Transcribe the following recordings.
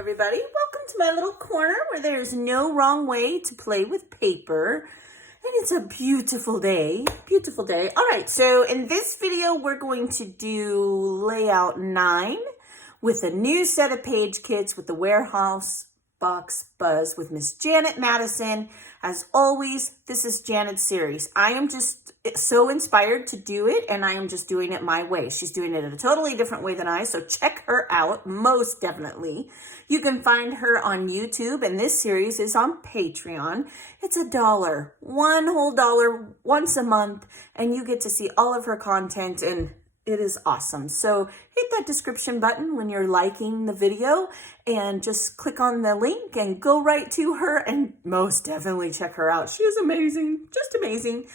everybody. Welcome to my little corner where there's no wrong way to play with paper. And it's a beautiful day. Beautiful day. All right, so in this video, we're going to do layout 9 with a new set of page kits with the warehouse box buzz with Miss Janet Madison. As always, this is Janet's series. I am just so inspired to do it, and I am just doing it my way. She's doing it in a totally different way than I, so check her out, most definitely. You can find her on YouTube, and this series is on Patreon. It's $1, one whole dollar once a month, and you get to see all of her content, and it is awesome. So hit that description button when you're liking the video and just click on the link and go right to her and most definitely check her out. She is amazing, just amazing.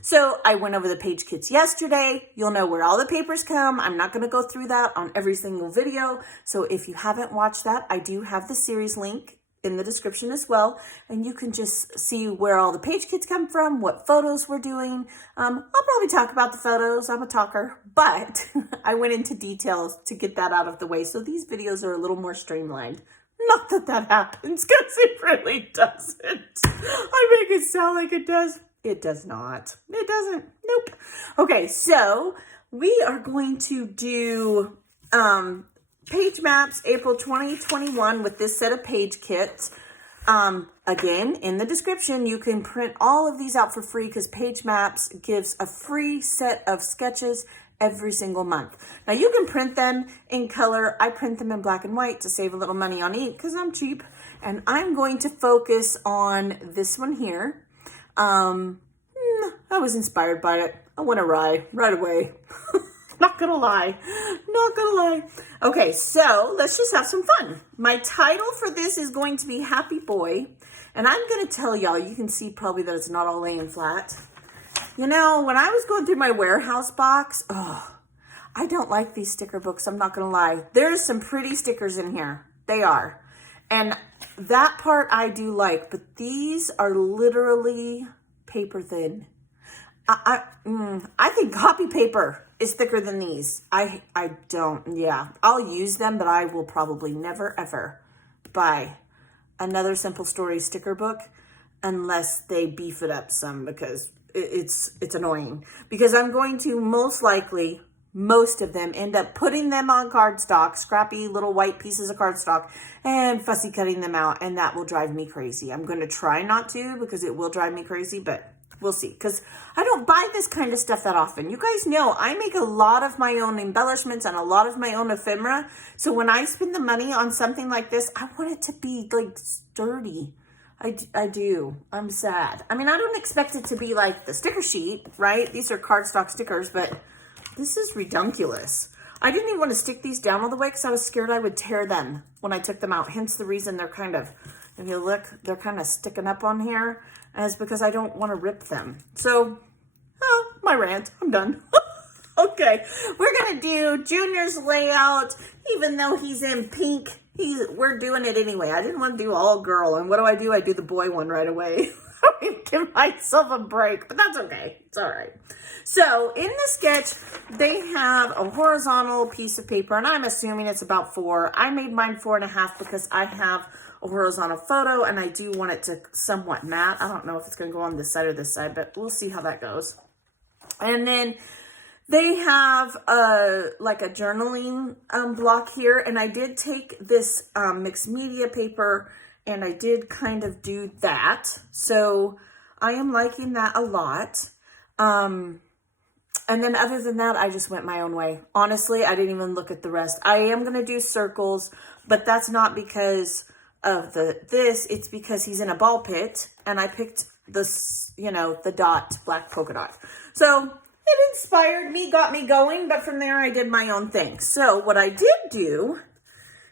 So I went over the page kits yesterday. You'll know where all the papers come. I'm not going to go through that on every single video. So if you haven't watched that, I do have the series link in the description as well, and you can just see where all the page kits come from, what photos we're doing. I'll probably talk about the photos. I'm a talker, but I went into details to get that out of the way, so these videos are a little more streamlined. Not that that happens, because it really doesn't. I make it sound like it does. It does not. It doesn't. Nope. Okay, so we are going to do page maps April 2021 with this set of page kits. Again, in the description, you can print all of these out for free because Page Maps gives a free set of sketches every single month. Now you can print them in color. I print them in black and white to save a little money on ink because I'm cheap. And I'm going to focus on this one here. I was inspired by it. I went awry right away. Not gonna lie. Not gonna lie. Okay, so let's just have some fun. My title for this is going to be Happy Boy. And I'm gonna tell y'all, you can see probably that it's not all laying flat. You know, when I was going through my warehouse box, I don't like these sticker books, I'm not gonna lie. There's some pretty stickers in here. They are. And that part I do like, but these are literally paper thin. I think copy paper is thicker than these. I don't, yeah. I'll use them, but I will probably never, ever buy another Simple Stories sticker book unless they beef it up some because it's annoying. Because I'm going to most likely, most of them, end up putting them on cardstock, scrappy little white pieces of cardstock, and fussy cutting them out, and that will drive me crazy. I'm going to try not to because it will drive me crazy, but we'll see, because I don't buy this kind of stuff that often. You guys know I make a lot of my own embellishments and a lot of my own ephemera. So when I spend the money on something like this, I want it to be like sturdy. I do. I'm sad. I mean, I don't expect it to be like the sticker sheet, right? These are cardstock stickers, but this is redunculous. I didn't even want to stick these down all the way because I was scared I would tear them when I took them out. Hence the reason they're kind of, if you look, they're kind of sticking up on here. And it's because I don't want to rip them. So, my rant. I'm done. Okay, we're going to do Junior's layout. Even though he's in pink, we're doing it anyway. I didn't want to do all girl. And what do? I do the boy one right away. Give myself a break, but that's okay. It's all right. So, in the sketch, they have a horizontal piece of paper, and I'm assuming it's about 4. I made mine 4.5 because I have a horizontal photo, and I do want it to somewhat matte. I don't know if it's going to go on this side or this side, but we'll see how that goes. And then they have like a journaling block here, and I did take this mixed media paper, and I did kind of do that. So I am liking that a lot. And then other than that, I just went my own way. Honestly, I didn't even look at the rest. I am going to do circles, but that's not because of this, it's because he's in a ball pit, and I picked this, you know, the dot, black polka dot. So it inspired me, got me going, but from there I did my own thing. So what I did do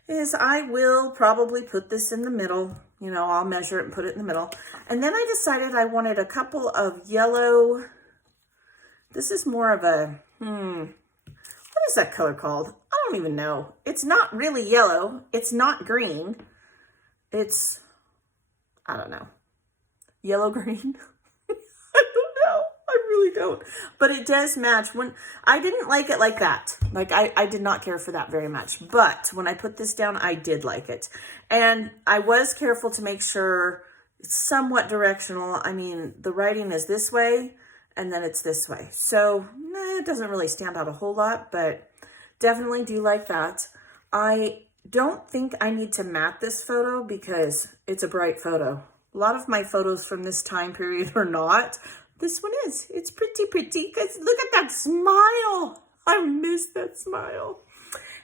is I will probably put this in the middle. You know, I'll measure it and put it in the middle. And then I decided I wanted a couple of yellow. This is more of a, what is that color called? I don't even know. It's not really yellow. It's not green. It's, I don't know, yellow green. I don't know. I really really don't. But it does match. When I didn't like it like that. Like, I did not care for that very much. But when I put this down, I did like it. And I was careful to make sure it's somewhat directional. I mean, the writing is this way, and then it's this way. So, it doesn't really stand out a whole lot, but definitely do like that. I don't think I need to matte this photo because it's a bright photo. A lot of my photos from this time period are not. This one is. It's pretty, because look at that smile. I miss that smile.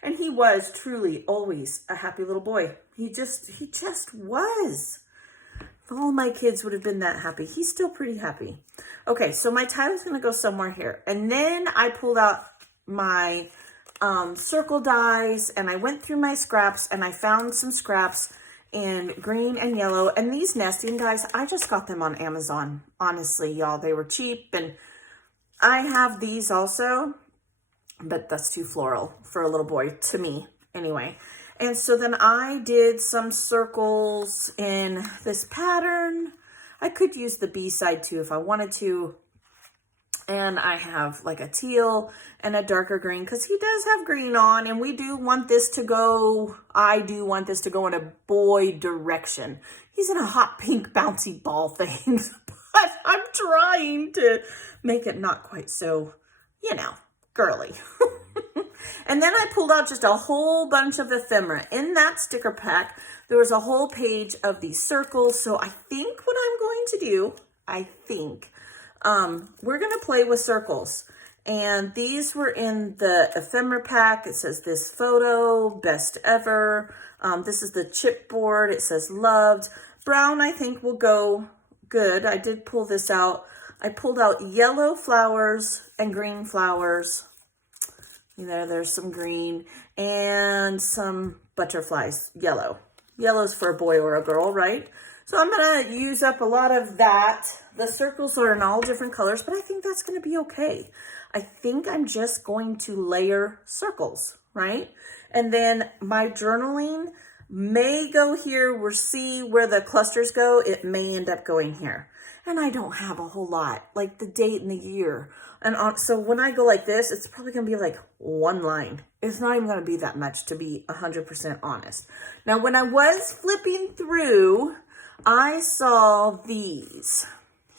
And he was truly always a happy little boy. He just was. If all my kids would have been that happy. He's still pretty happy. Okay, so my title's going to go somewhere here. And then I pulled out my circle dies, and I went through my scraps, and I found some scraps in green and yellow. And these nesting dies, I just got them on Amazon. Honestly, y'all, they were cheap. And I have these also, but that's too floral for a little boy, to me, anyway. And so then I did some circles in this pattern. I could use the B side too if I wanted to. And I have like a teal and a darker green because he does have green on, and we do want this to go, I do want this to go in a boy direction. He's in a hot pink bouncy ball thing, but I'm trying to make it not quite so, you know, girly. And then I pulled out just a whole bunch of ephemera. In that sticker pack, there was a whole page of these circles. So I think what I'm going to do, we're going to play with circles. And these were in the ephemera pack. It says this photo, best ever. This is the chipboard. It says loved. Brown, I think, will go good. I did pull this out. I pulled out yellow flowers and green flowers. You know, there's some green and some butterflies, yellow. Yellow's for a boy or a girl, right? So I'm going to use up a lot of that. The circles are in all different colors, but I think that's going to be okay. I think I'm just going to layer circles, right? And then my journaling may go here. We'll see where the clusters go. It may end up going here. And I don't have a whole lot, like the date and the year. And so when I go like this, it's probably going to be like one line. It's not even going to be that much, to be 100% honest. Now, when I was flipping through, I saw these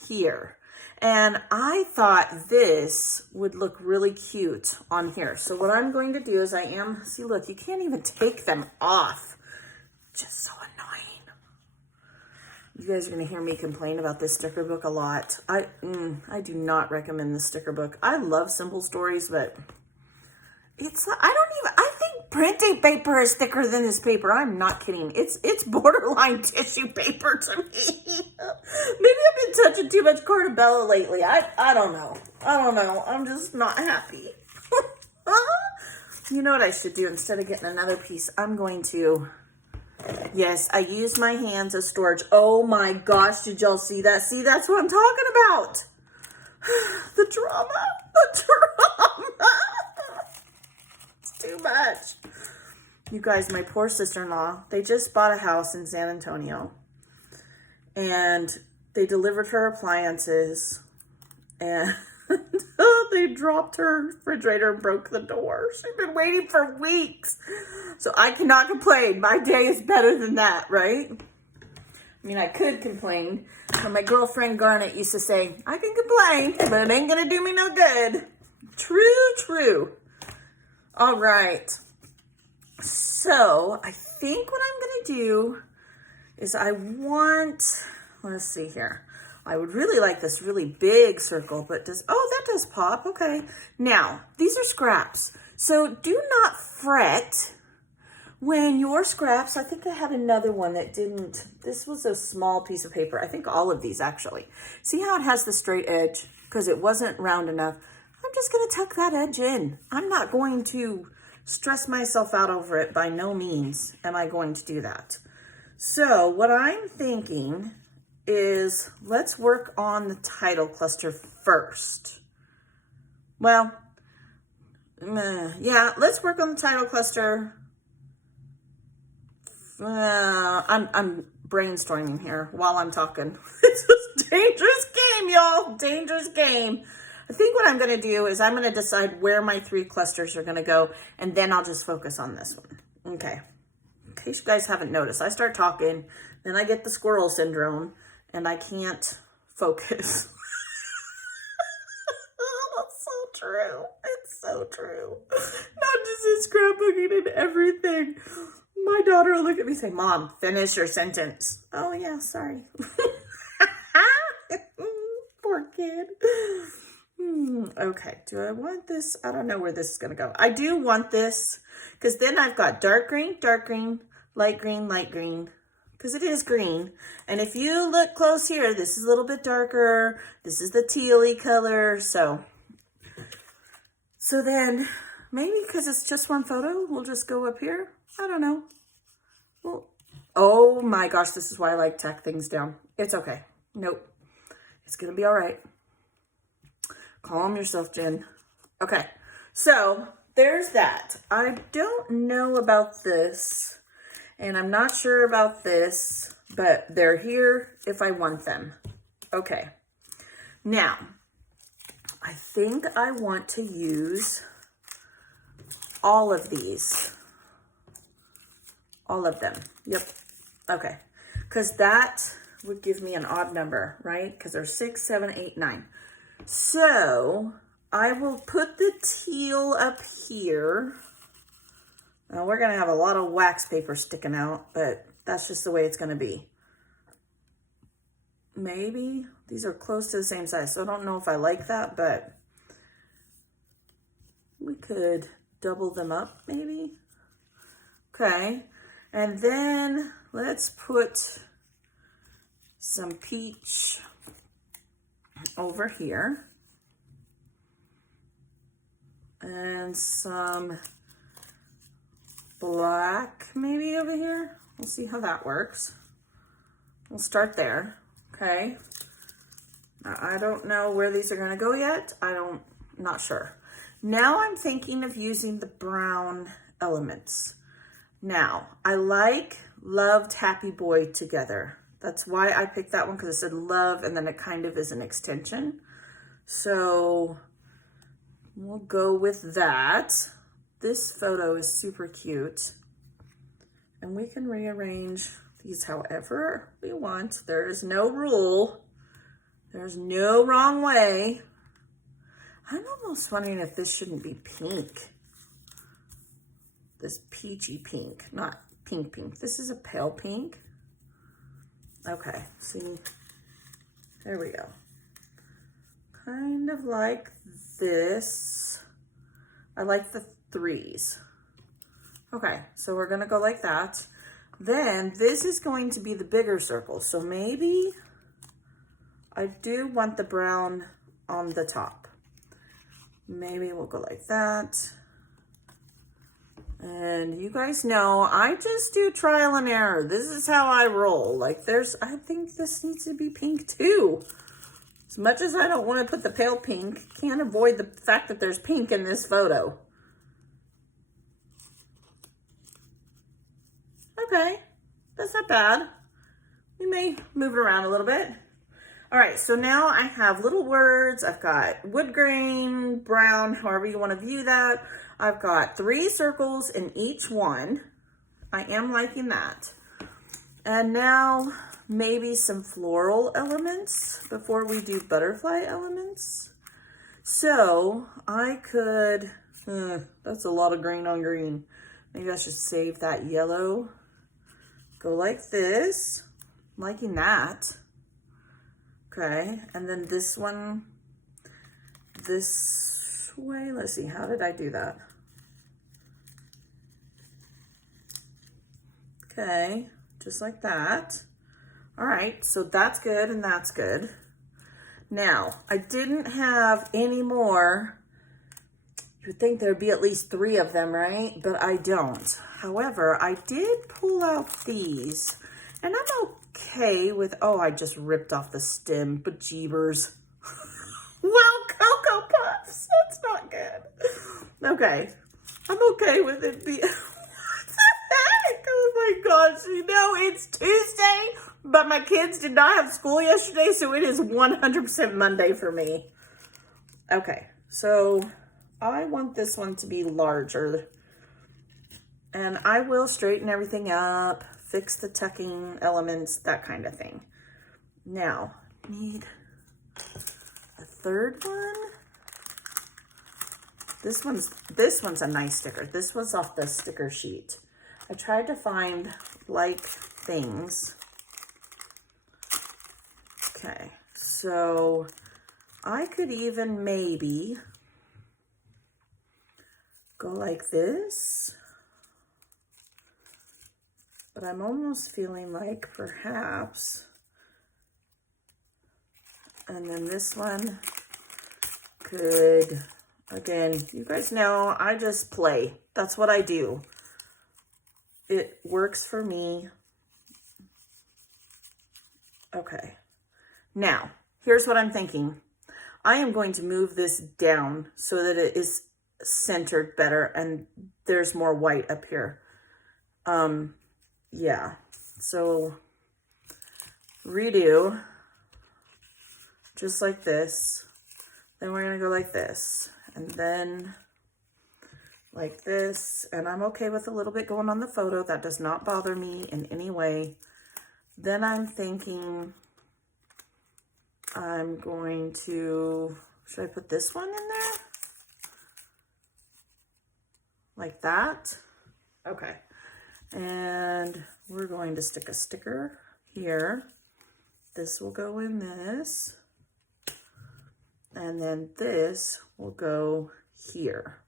here. And I thought this would look really cute on here. So what I'm going to do is see, look, you can't even take them off. Just so annoying. You guys are going to hear me complain about this sticker book a lot. I do not recommend this sticker book. I love simple stories, but I think printing paper is thicker than this paper. I'm not kidding. It's borderline tissue paper to me. Maybe I've been touching too much Cartabella lately. I don't know. I'm just not happy. You know what I should do? Instead of getting another piece, I'm going to... Yes, I use my hands as storage. Oh my gosh, did y'all see that? See, that's what I'm talking about. The drama. It's too much. You guys, my poor sister-in-law, they just bought a house in San Antonio. And they delivered her appliances. And they dropped her refrigerator and broke the door. She's been waiting for weeks. So I cannot complain. My day is better than that, right? I mean, I could complain. But my girlfriend Garnet used to say, I can complain, but it ain't going to do me no good. True. All right. So I think what I'm going to do is let's see here. I would really like this really big circle, but that does pop. Okay. Now, these are scraps. So do not fret when your scraps, I think I had another one that didn't, this was a small piece of paper. I think all of these actually. See how it has the straight edge? Because it wasn't round enough. I'm just going to tuck that edge in. I'm not going to stress myself out over it. By no means am I going to do that. So what I'm thinking is let's work on the title cluster first. Well, yeah, let's work on the title cluster. I'm brainstorming here while I'm talking. It's a dangerous game, y'all. Dangerous game. I think what I'm going to do is I'm going to decide where my 3 clusters are going to go, and then I'll just focus on this one. Okay. In case you guys haven't noticed, I start talking, then I get the squirrel syndrome, and I can't focus. That's so true. It's so true. Not just in scrapbooking and everything. My daughter will look at me and say, Mom, finish your sentence. Oh, yeah, sorry. Poor kid. Okay, do I want this? I don't know where this is going to go. I do want this because then I've got dark green, light green, because it is green. And if you look close here, this is a little bit darker. This is the tealy color. So then maybe because it's just one photo, we'll just go up here. I don't know. Well, oh my gosh, this is why I like tack things down. It's okay. Nope. It's going to be all right. Calm yourself, Jen. Okay, so there's that. I don't know about this, and I'm not sure about this, but they're here if I want them. Okay, now, I think I want to use all of these. All of them. Yep. Okay, because that would give me an odd number, right? Because there's 6, 7, 8, 9. So I will put the teal up here. Now we're going to have a lot of wax paper sticking out, but that's just the way it's going to be. Maybe these are close to the same size, so I don't know if I like that, but we could double them up maybe. Okay, and then let's put some peach over here and some black maybe over here. We'll see how that works. We'll start there. Okay. Now, I don't know where these are going to go yet. Not sure. Now I'm thinking of using the brown elements. Now, I like Loved Happy Boy Together. That's why I picked that one, because it said love and then it kind of is an extension. So we'll go with that. This photo is super cute. And we can rearrange these however we want. There is no rule. There's no wrong way. I'm almost wondering if this shouldn't be pink. This peachy pink, not pink pink. This is a pale pink. Okay, see, there we go. Kind of like this. I like the 3s. Okay, so we're gonna go like that. Then this is going to be the bigger circle. So maybe I do want the brown on the top. Maybe we'll go like that. And you guys know, I just do trial and error. This is how I roll. Like I think this needs to be pink too. As much as I don't want to put the pale pink, can't avoid the fact that there's pink in this photo. Okay, that's not bad. We may move it around a little bit. All right, so now I have little words. I've got wood grain, brown, however you want to view that. I've got 3 circles in each one. I am liking that. And now maybe some floral elements before we do butterfly elements. So I could, that's a lot of green on green. Maybe I should save that yellow. Go like this, liking that. Okay, and then this one, this way. Let's see, how did I do that? Okay, just like that. All right, so that's good and that's good. Now, I didn't have any more. You would think there'd be at least 3 of them, right? But I don't. However, I did pull out these, and I'm okay with, oh, I just ripped off the stem, bejeebers. Well, Cocoa Puffs, that's not good. Okay, I'm okay with it being, what the heck? Oh my gosh, you know, it's Tuesday, but my kids did not have school yesterday, so it is 100% Monday for me. Okay, so I want this one to be larger. And I will straighten everything up, fix the tucking elements, that kind of thing. Now, need a third one. This one's a nice sticker. This was off the sticker sheet. I tried to find like things. Okay, so I could even maybe go like this. But I'm almost feeling like perhaps, and then this one could, again, you guys know, I just play. That's what I do. It works for me. Okay. Now, here's what I'm thinking. I am going to move this down so that it is centered better and there's more white up here. Yeah, so redo, just like this. Then we're gonna go like this, and then like this, and I'm okay with a little bit going on the photo. That does not bother me in any way. Then I'm thinking I'm going to, should I put this one in there? Like that? Okay. And we're going to stick a sticker here. This will go in this. And then this will go here.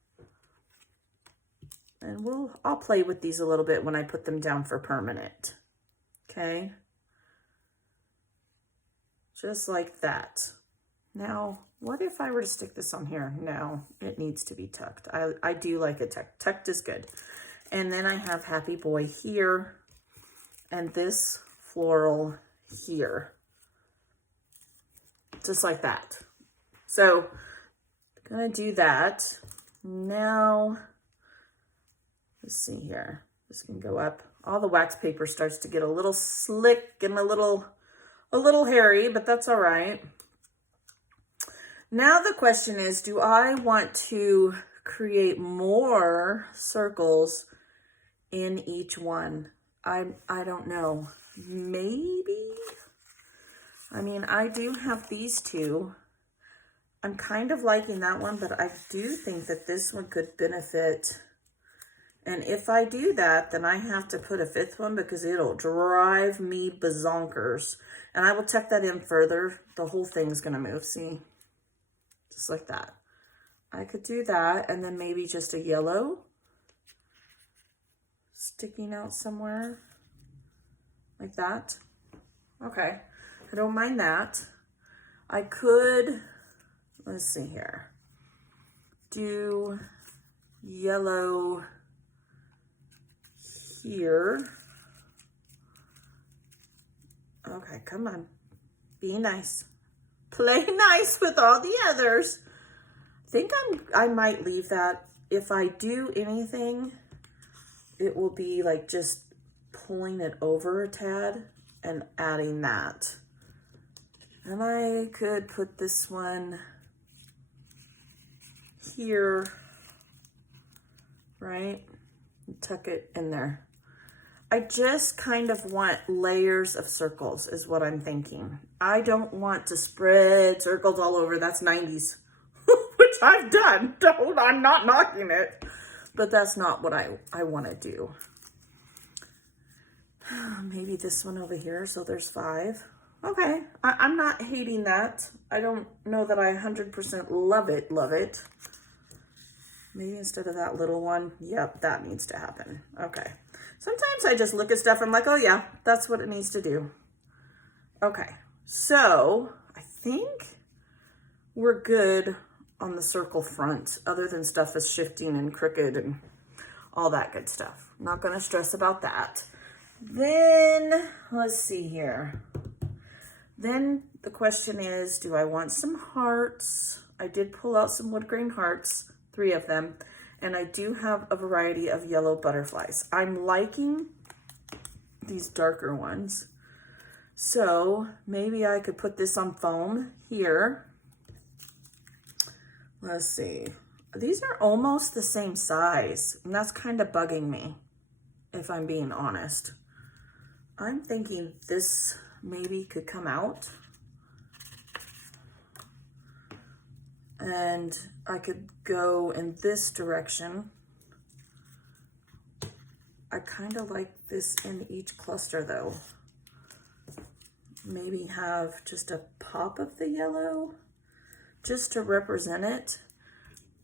And I'll play with these a little bit when I put them down for permanent. Okay. Just like that. Now, what if I were to stick this on here? No, it needs to be tucked. I do like it tucked. Tucked is good. And then I have Happy Boy here and this floral here. Just like that. So, I'm gonna do that. Now, let's see here. This can go up. All the wax paper starts to get a little slick and a little hairy, but that's all right. Now the question is, do I want to create more circles in each one? I don't know. Maybe. I mean, I do have these two. I'm kind of liking that one, but I do think that this one could benefit. And if I do that, then I have to put a fifth one because it'll drive me bazonkers. And I will tuck that in further. The whole thing's gonna move, see? Just like that. I could do that, and then maybe just a yellow sticking out somewhere like that. Okay, I don't mind that. I could, let's see here, do yellow here. Okay, come on, be nice. Play nice with all the others. I think I might leave that. If I do anything, it will be like just pulling it over a tad and adding that. And I could put this one here, right? And tuck it in there. I just kind of want layers of circles is what I'm thinking. I don't want to spread circles all over. That's 90s, which I've done. I'm not knocking it, but that's not what I want to do. Maybe this one over here, so there's 5. Okay, I'm not hating that. I don't know that I 100% love it. Maybe instead of that little one, yep, that needs to happen. Okay. Sometimes I just look at stuff and I'm like, oh yeah, that's what it needs to do. Okay, so I think we're good on the circle front, other than stuff is shifting and crooked and all that good stuff. Not gonna stress about that. Then, let's see here. Then the question is, do I want some hearts? I did pull out some wood grain hearts, 3 of them. And I do have a variety of yellow butterflies. I'm liking these darker ones. So maybe I could put this on foam here. Let's see. These are almost the same size, and that's kind of bugging me, if I'm being honest. I'm thinking this maybe could come out. And I could go in this direction. I kind of like this in each cluster though. Maybe have just a pop of the yellow just to represent it.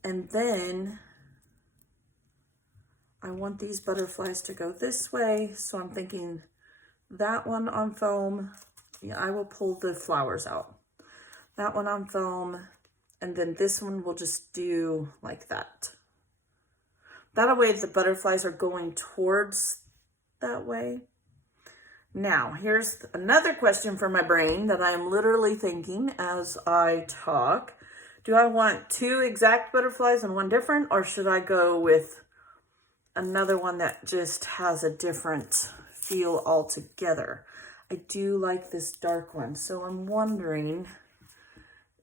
And then I want these butterflies to go this way. So I'm thinking that one on foam. Yeah, I will pull the flowers out. That one on foam. And then this one we'll just do like that. That way the butterflies are going towards that way. Now, here's another question for my brain that I'm literally thinking as I talk. Do I want two exact butterflies and one different, or should I go with another one that just has a different feel altogether? I do like this dark one, so I'm wondering.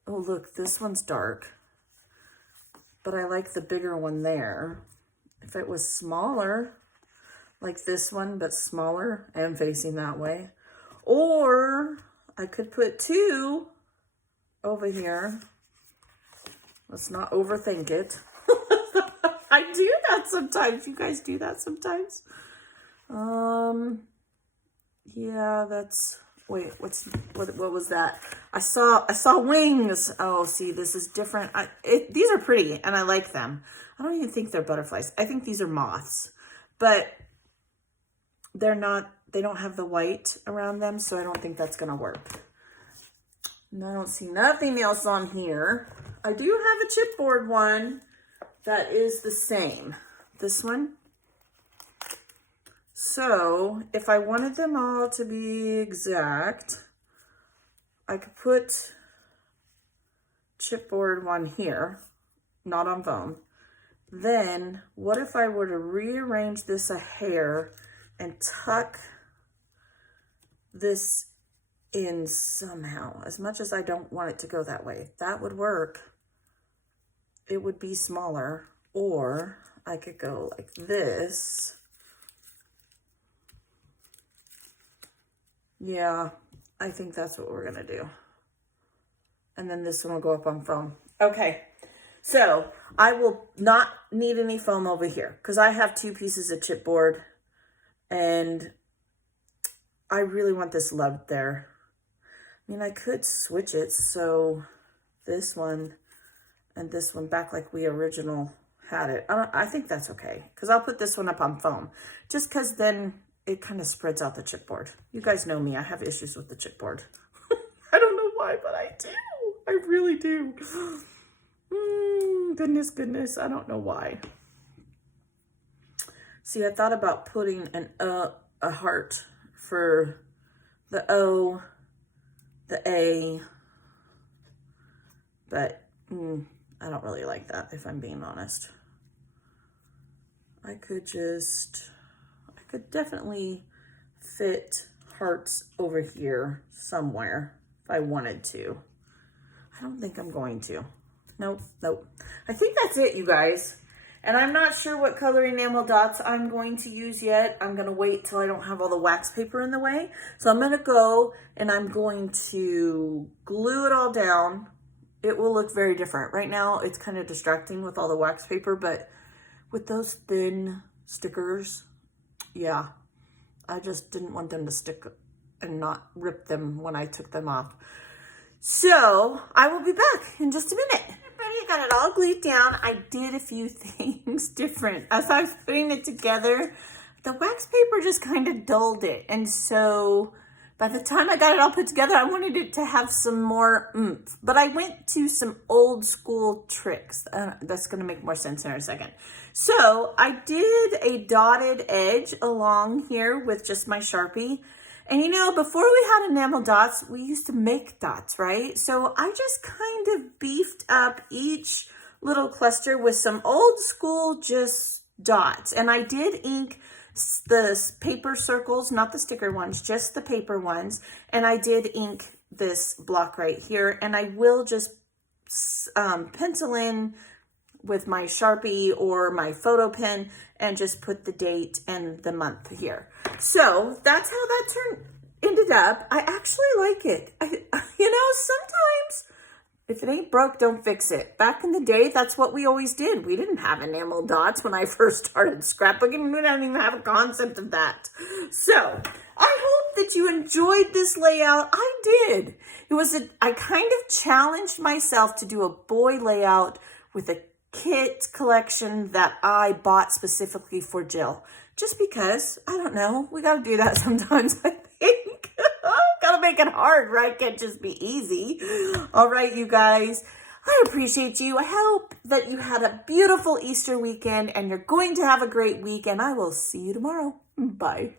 Oh, look, this one's dark, but I like the bigger one there. If it was smaller, like this one, but smaller and facing that way. Or I could put two over here. Let's not overthink it. I do that sometimes. You guys do that sometimes? Yeah, that's... Wait, what was that? I saw wings. Oh, see, this is different. These are pretty and I like them. I don't even think they're butterflies. I think these are moths, but they're not, they don't have the white around them, so I don't think that's gonna work. And I don't see nothing else on here. I do have a chipboard one that is the same. This one. So if I wanted them all to be exact, I could put chipboard one here, not on foam. Then what if I were to rearrange this a hair and tuck this in somehow, as much as I don't want it to go that way? That would work. It would be smaller, or I could go like this. Yeah, I think that's what we're gonna do. And then this one will go up on foam. Okay, so I will not need any foam over here because I have two pieces of chipboard and I really want this loved there. I mean, I could switch it so this one and this one back like we original had it. I think that's okay because I'll put this one up on foam just because then it kind of spreads out the chipboard. You guys know me, I have issues with the chipboard. I don't know why, but I do. I really do. Goodness, I don't know why. See, I thought about putting a heart for the O, the A, but I don't really like that, if I'm being honest. I could definitely fit hearts over here somewhere if I wanted to. I don't think I'm going to. Nope. I think that's it, you guys. And I'm not sure what color enamel dots I'm going to use yet. I'm going to wait till I don't have all the wax paper in the way. So I'm going to go and I'm going to glue it all down. It will look very different. Right now, it's kind of distracting with all the wax paper, but with those thin stickers, yeah, I just didn't want them to stick and not rip them when I took them off. So I will be back in just a minute. I got it all glued down. I did a few things different. As I was putting it together, the wax paper just kind of dulled it. And so by the time I got it all put together, I wanted it to have some more oomph. But I went to some old school tricks. That's going to make more sense in a second. So I did a dotted edge along here with just my Sharpie. And you know, before we had enamel dots, we used to make dots, right? So I just kind of beefed up each little cluster with some old school just dots. And I did ink the paper circles, not the sticker ones, just the paper ones. And I did ink this block right here. And I will just pencil in with my Sharpie or my photo pen and just put the date and the month here. So that's how that ended up. I actually like it. Sometimes if it ain't broke, don't fix it. Back in the day, that's what we always did. We didn't have enamel dots when I first started scrapbooking. We didn't even have a concept of that. So I hope that you enjoyed this layout. I did. I kind of challenged myself to do a boy layout with a kit collection that I bought specifically for Jill. Just because, I don't know, we got to do that sometimes, I think. Got to make it hard, right? Can't just be easy. All right, you guys, I appreciate you. I hope that you had a beautiful Easter weekend and you're going to have a great week, and I will see you tomorrow. Bye.